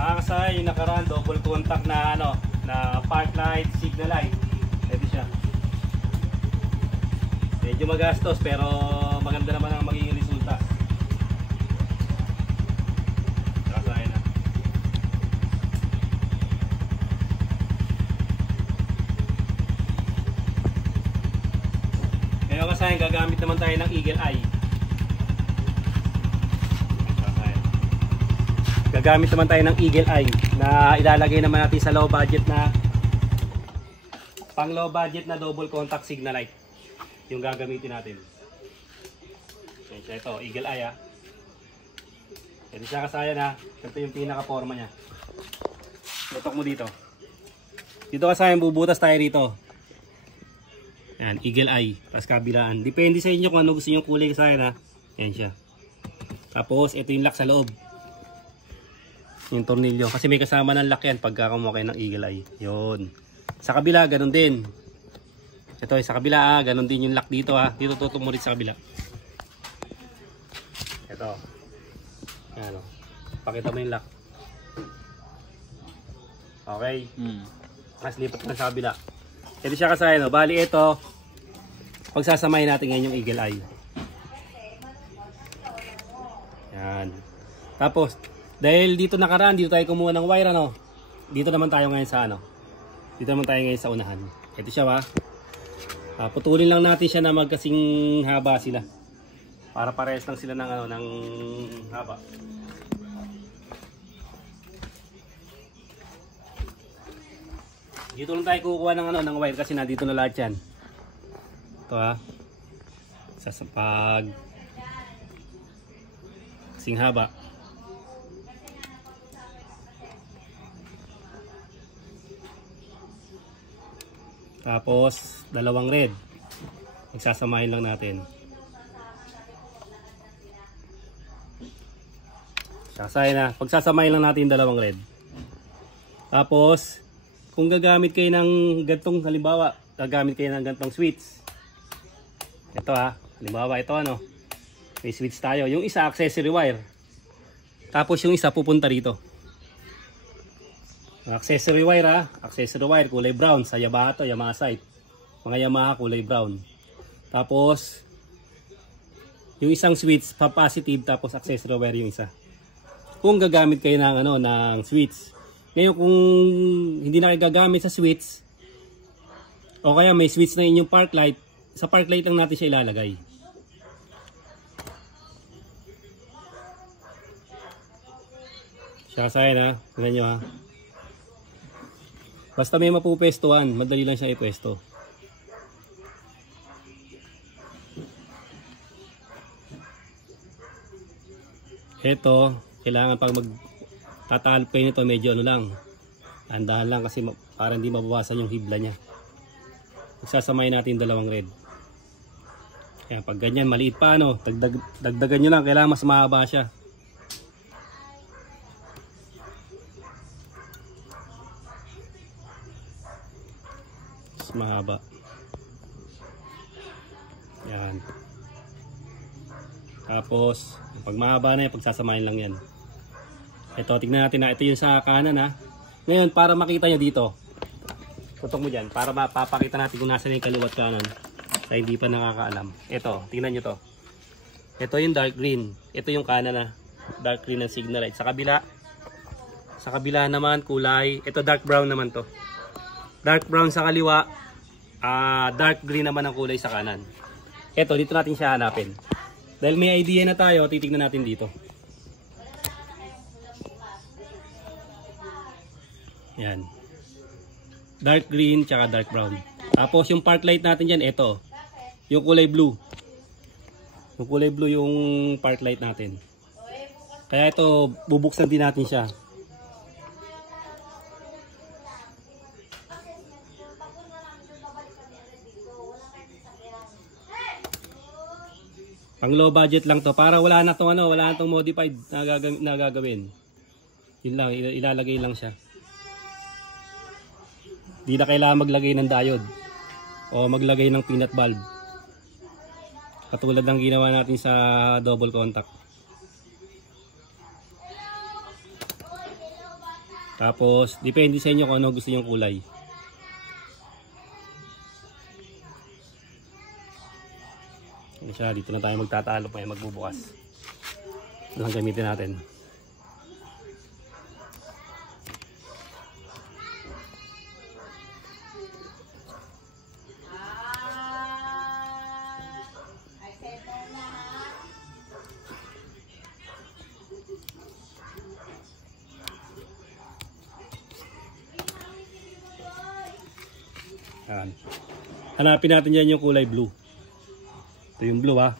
Makakasay yung nakaraan, double contact na ano, na park light, signal light. Pwede siya. Medyo magastos pero maganda naman ang magiging resulta. Nakasay na. Ngayon kasay, gagamit naman tayo ng Eagle Eye. Gagamit naman tayo ng Eagle Eye na ilalagay naman natin sa low budget na pang low budget na double contact signal light yung gagamitin natin. Ito, Eagle Eye Ito siya kasaya na. Ito yung pinaka forma nya. Tutok mo dito. Dito kasaya bubutas tayo rito. Yan, Eagle Eye. Tapos kabilaan. Depende sa inyo kung ano gusto nyo kulay kasaya na. Yan siya. Tapos ito yung lock sa loob. Yung tornilyo. Kasi may kasama ng lock yan pagka kumuha kayo ng Eagle Eye. Yun. Sa kabila, ganun din. Ito, sa kabila, ganun din yung lock dito Dito tutok mo rin sa kabila. Ito. Yan o. Pakita mo yung lock. Okay. Mas lipat na sa kabila. Ito siya kasaya, no? Bali, ito. Pagsasamahin natin ngayon yung Eagle Eye. Yan. Tapos, dahil dito nakaraan, dito tayo kumuha ng wire, ano? Dito naman tayo ngayon sa ano? Dito naman tayo ngayon sa unahan. Ito siya putulin lang natin siya na magkasing haba sila. Para parehas lang sila ng ano, ng haba. Dito lang tayo kukuha ng ano, ng wire kasi nandito na lahat yan. Ito sa pag kasing haba. Tapos dalawang red. Magsasamahin lang natin. Sasay na. Pagsasamahin lang natin dalawang red. Tapos kung gagamit kayo ng gantong, halimbawa gagamit kayo ng gantong switch. Ito halimbawa ito ano. May switch tayo. Yung isa accessory wire. Tapos yung isa pupunta rito. Accessory wire accessory wire kulay brown sa Yamaha to, Yamaha site. Mga Yamaha kulay brown. Tapos yung isang switch pa positive tapos accessory wire yung isa. Kung gagamit kayo ng ano ng switch. Ngayon kung hindi na kayo gagamit sa switch o kaya may switch na inyong park light, sa park light lang natin siya ilalagay. Siya kasaya tingnan nyo Basta may mapupwestuhan, madali lang siya ipwesto. Ito, kailangan pag magtatalp kayo nito, medyo ano lang. Andahan lang kasi para hindi mabawasan yung hibla niya. Magsasamahin natin dalawang red. Kaya pag ganyan, maliit pa dagdagan nyo lang, kailangan mas mahaba siya. Mahaba. Yan. Tapos pag mahaba na yan, pagsasamahin lang yan. Ito, tignan natin ito yung sa kanan Ngayon, para makita nyo dito, tutok mo dyan, para mapapakita natin kung nasa yung kaliwat kanan sa hindi pa nakakaalam. Ito, tignan nyo to. Ito yung dark green. Ito yung kanan dark green ng signal light. Sa kabila naman kulay, ito dark brown naman to. Dark brown sa kaliwa, dark green naman ang kulay sa kanan. Ito, dito natin siya hanapin. Dahil may idea na tayo, titignan natin dito. Yan. Dark green tsaka dark brown. Tapos yung park light natin dyan, ito. Yung kulay blue. Yung kulay blue yung park light natin. Kaya ito, bubuksan din natin siya. Pang low budget lang to para wala na tong modified na gagawin. Yun lang, ilalagay lang siya. Di na kailangan maglagay ng diode o maglagay ng peanut bulb. Katulad ng ginawa natin sa double contact. Tapos, depende sa inyo kung ano gusto nyong kulay. Yan siya, dito na tayo magtatalo pa yung magbubukas. Ito lang gamitin natin. Yan. Hanapin natin dyan yung kulay blue. Ito yung blue ha.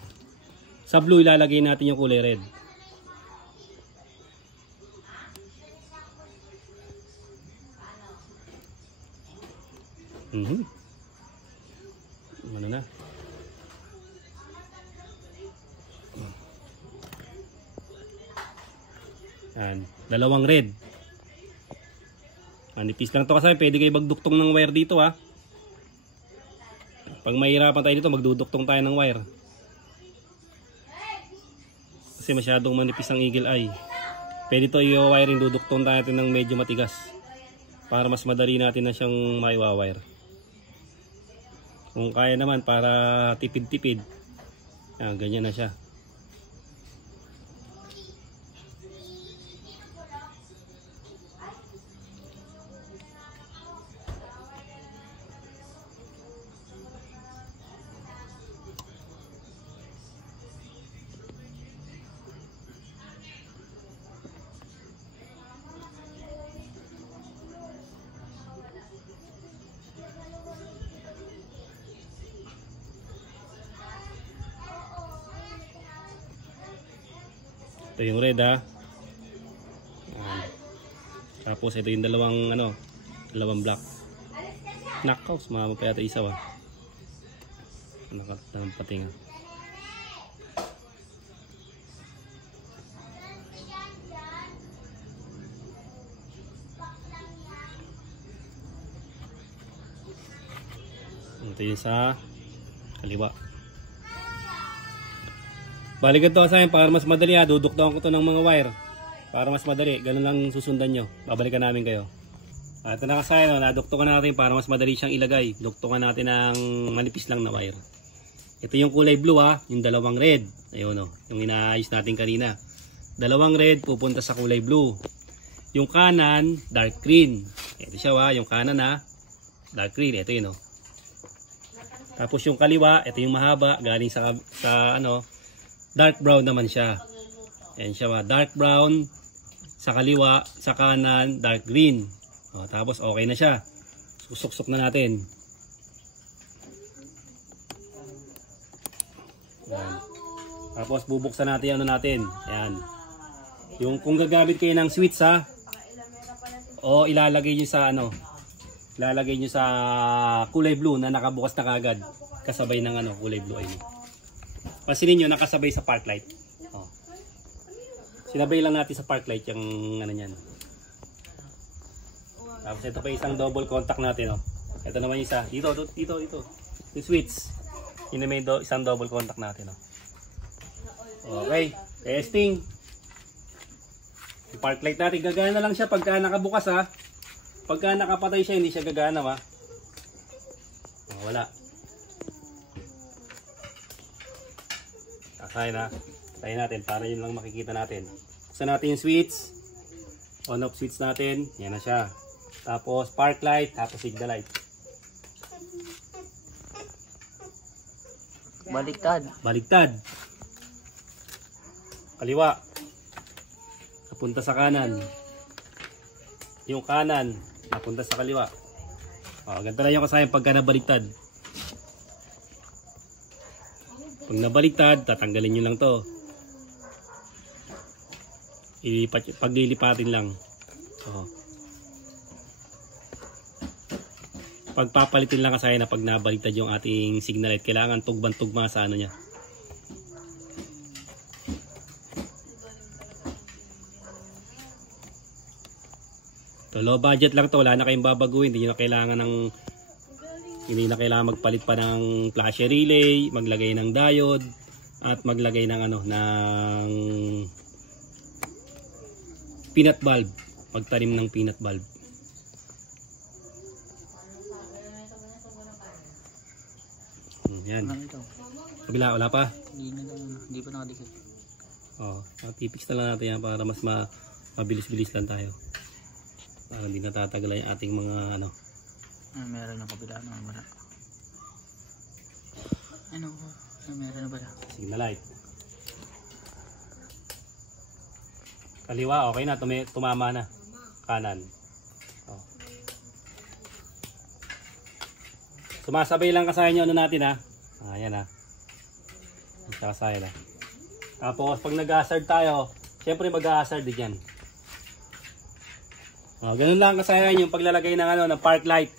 Sa blue ilalagay natin yung kulay red. Ano na? Yan. Dalawang red. Manipis lang to kasi pwede kayo magduktong ng wire dito ha. Pag mahirapan tayo dito, magduduktong tayo ng wire. Kasi masyadong manipis ang eagle eye. Pwede ito i-wiring, duduktong tayo natin ng medyo matigas. Para mas madali natin na siyang maiwa-wire. Kung kaya naman, para tipid-tipid. Yan, ganyan na siya. Ito yung red ha. Tapos ito yung dalawang black. Knockout, mama pa yata isa ba? Nakatang pating. Ito yung sa kaliwa. Balikan to sa akin para mas madali ha. Duduktawan ko to ng mga wire. Para mas madali. Ganun lang susundan nyo. Babalikan namin kayo. Ito na kasi naduktungan natin para mas madali siyang ilagay. Duktungan natin ng manipis lang na wire. Ito yung kulay blue ha. Yung dalawang red. Ayun o. Yung inaayos natin kanina. Dalawang red pupunta sa kulay blue. Yung kanan dark green. Ito siya ha. Yung kanan ha. Dark green. Ito yun o. Tapos yung kaliwa. Ito yung mahaba. Galing sa dark brown naman siya. Ayan siya ba. Dark brown sa kaliwa, sa kanan, dark green. O, tapos okay na siya. Susuk-suk na natin. Ayan. Tapos bubuksan natin natin. Ayan. Yung kung gagamit kayo ng switch ha. O ilalagay nyo sa ilalagay nyo sa kulay blue na nakabukas na kagad. Kasabay ng kulay blue ay. Pansinin nyo, nakasabay sa park light. Oh. Sinabay lang natin sa park light yung niyan. Tapos ito pa isang double contact natin. Oh. Ito naman isa. Dito. Yung switch. Yun naman isang double contact natin. Oh. Okay. Testing. Yung park light natin, gagana lang siya pagka nakabukas ha. Pagka nakapatay siya, hindi siya gagana ha. Oh, wala. Kaya na, tayo natin para yun lang makikita natin. Buksan natin yung switch. On off switch natin. Yan na siya. Tapos park light, tapos signal light. Baliktad. Kaliwa. Napunta sa kanan. Yung kanan, napunta sa kaliwa. Ganito na yung kasayang pagka nabaliktad. Pag nabaliktad, tatanggalin nyo lang to. Paglilipatin lang. Pagpapalitin lang kasi na pag nabaliktad yung ating signal light, kailangan tugma sa niya. To low budget lang to, wala na kayong babaguhin, hindi na kailangan magpalit pa ng flasher relay, maglagay ng diode at maglagay ng ng peanut bulb. magtanim ng peanut bulb. Yan. Kabila, wala pa? Hindi pa nakadikit. Tipix na lang natin yan para mas mabilis-bilis lang tayo. Para hindi natatagal yung ating mga ano. Meron na kabila naman wala. Meron na pala. Signal light. Kaliwa, okay na. Tumama na. Kanan. Sumasabay lang kasayan nyo ano natin ha. Ayan ha. Kasayan ha. Tapos pag nag-hazard tayo, syempre mag-hazard din yan. Ganun lang kasayan yung paglalagay ng park light.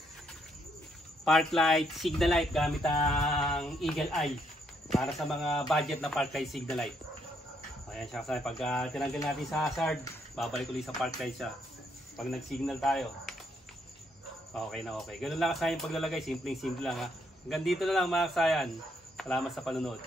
Park light, signal light gamit ang Eagle Eye. Para sa mga budget na park light, signal light. Ayan siya kasayan. Pag tinanggal natin sa hazard, babalik ulit sa park light siya. Pag nag-signal tayo, okay na okay. Ganun lang kasayan yung paglalagay. Simple lang ha. Hanggang dito na lang mga kasayan. Salamat sa panunod.